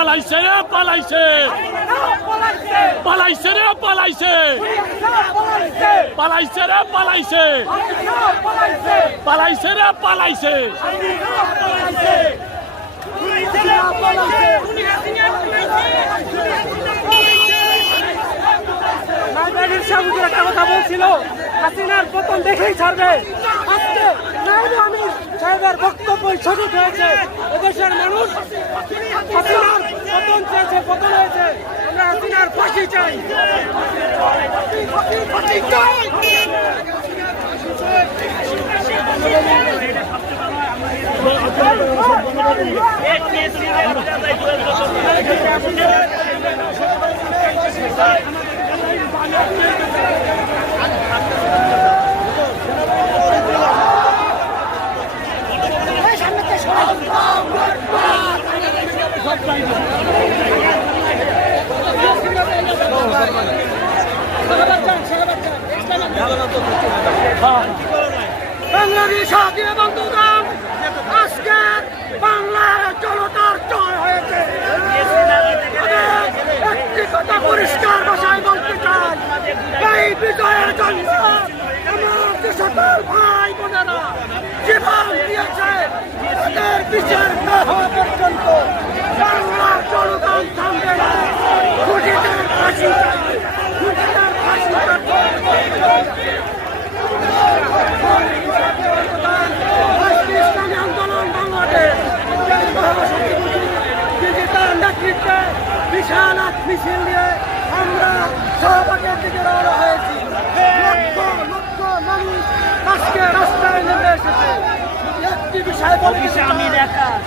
পালাইছে রে, পালাইছে। পালাইছে রে, পালাইছে। পালাইছে রে, পালাইছে। পালাইছে রে, পালাইছে। কথা বলছিল, হাসিনার পতন দেখেই ছাড়বে। সাহেবের বক্তব্যই সঠিক হয়েছে এদেশের মানুষ হাসিনার পতন চেয়েছে পতন হয়েছে আমরা হাসিনার ফাঁসি চাই ফাঁসি বাংলাদেশ হাতিয়ে বন্ধুগণ, আজকে বাংলার জনতার জয় হয়েছে। একটি কথা পরিষ্কার ভাষায় বলতে চাই, এই বিজয়ের জন্য ভাই বোনেরা জীবন দিয়েছে। তাদের বিচার না হওয়া পর্যন্ত বাংলার জনগণ থামবে না খুঁটিদের ফাঁসি চাই খুঁটিদের ফাঁসি চাই রাষ্ট্রীয় ইসলামী আন্দোলন বাংলাদেশ তার নেতৃত্বে মিছিল নিয়ে আমরা দিকে রওনা হয়েছি। লক্ষ লক্ষ মানুষ আজকে রাস্তায় নেমে এসেছে। একটি বিষয় আমি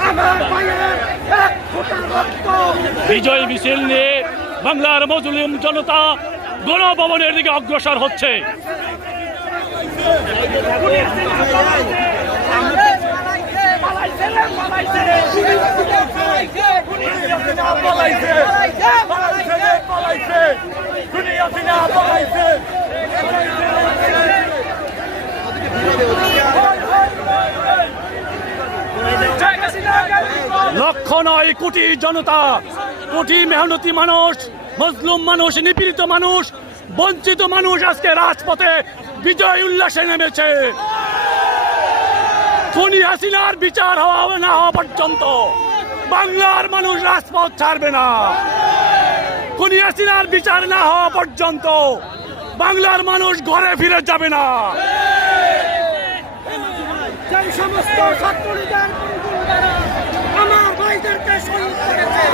আমার ভাইয়ের এক ফোঁটা রক্ত। বিজয় মিছিল নিয়ে বাংলার মজলুম জনতা গণভবনের দিকে অগ্রসর হচ্ছে। লক্ষ নয়, কোটি জনতা, কোটি মেহনতি মানুষ, মজলুম মানুষ, নিপীড়িত মানুষ, বঞ্চিত মানুষ আজকে রাজপথে বিজয় উল্লাসে নেমেছে। খুনি হাসিনার বিচার হওয়া না হওয়া পর্যন্ত বাংলার মানুষ রাজপথ ছাড়বে না। খুনি হাসিনার বিচার না হওয়া পর্যন্ত বাংলার মানুষ ঘরে ফিরে যাবে না। যেই সমস্ত ছাত্রলীগের আমার ভাইদেরকে শহীদ করেছে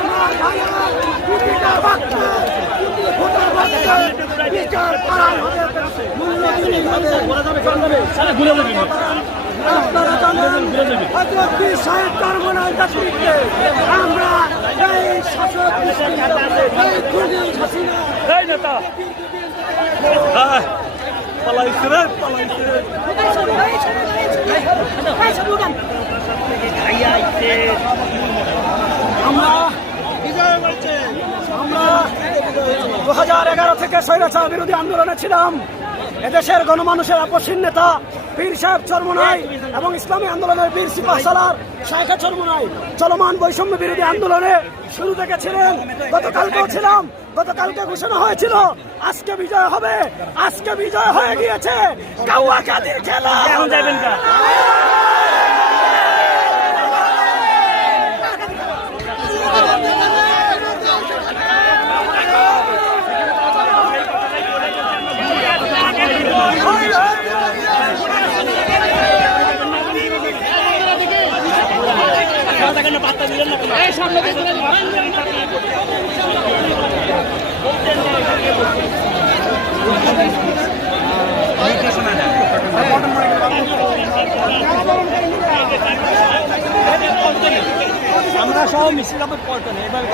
আমার ভাইয়েরা ভোটার বাচ্চা বিচার করার হবে। আপনারা জানেন হযরত বীর সাহেব চরমনার নেতৃত্বে আমরা এই শাসক এই খুনি হাসিনা এই নেতা পালাইছে রে পালাইছে আমরা আমরা দু হাজার এগারো থেকে স্বৈরাচার বিরোধী আন্দোলনে ছিলাম। এদেশের গণমানুষের আপসীন নেতা পীর সাহেব চরমনাই এবং ইসলামী আন্দোলনের বীর সিপাহ সালার শাখা চরমনাই চলমান বৈষম্য বিরোধী আন্দোলনে শুরু থেকে ছিলেন। গতকালকেও ছিলাম। গতকালকে ঘোষণা হয়েছিল, আজকে বিজয় হবে, আজকে বিজয় হয়ে গিয়েছে। কাউয়া কাদির খেলা এখন যাবেন আমরা সহ মিছিল পল্টনে এবার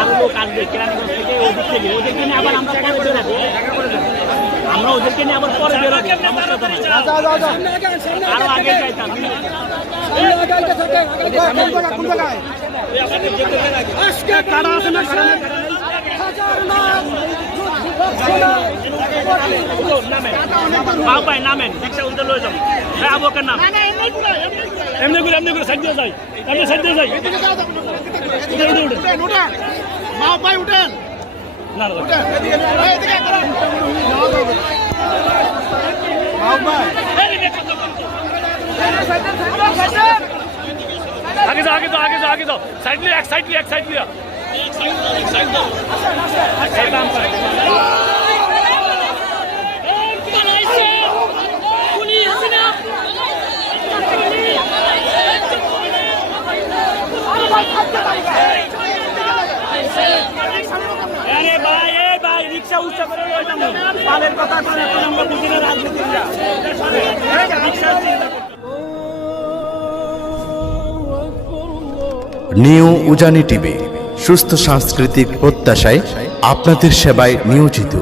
আরও লোক আসবে কেরানীগঞ্জ থেকে ওদিক থেকে। ওদেরকে নিয়ে আবার আমরা পরে বেরোবো। আমরা ওদেরকে নিয়ে আবার পরে বেরোবো সমস্যা তো নাই। আরও আগে যাইতাম। আজকে কারা আছে না ভাই নামেন। রিক্সা উল্টে লয়ে যাব। হ্যাঁ আবকের নাম। এমনি করে এমনি করে সাইড দিয়ে যাই। এমনি সাইড দিয়ে যাই। উঠে উঠে আগে যাও আগে যাও আগে যাও আগে যাও সাইড লিয়ে এক সাইড লিয়ে এক সাইড লিয়ে আরে ভাই এই ভাই রিক্সা উচ্চ করে পালের কথা করে নিউ উজানি টিভি সুস্থ সাংস্কৃতিক প্রত্যাশায় আপনাদের সেবায় নিয়োজিত।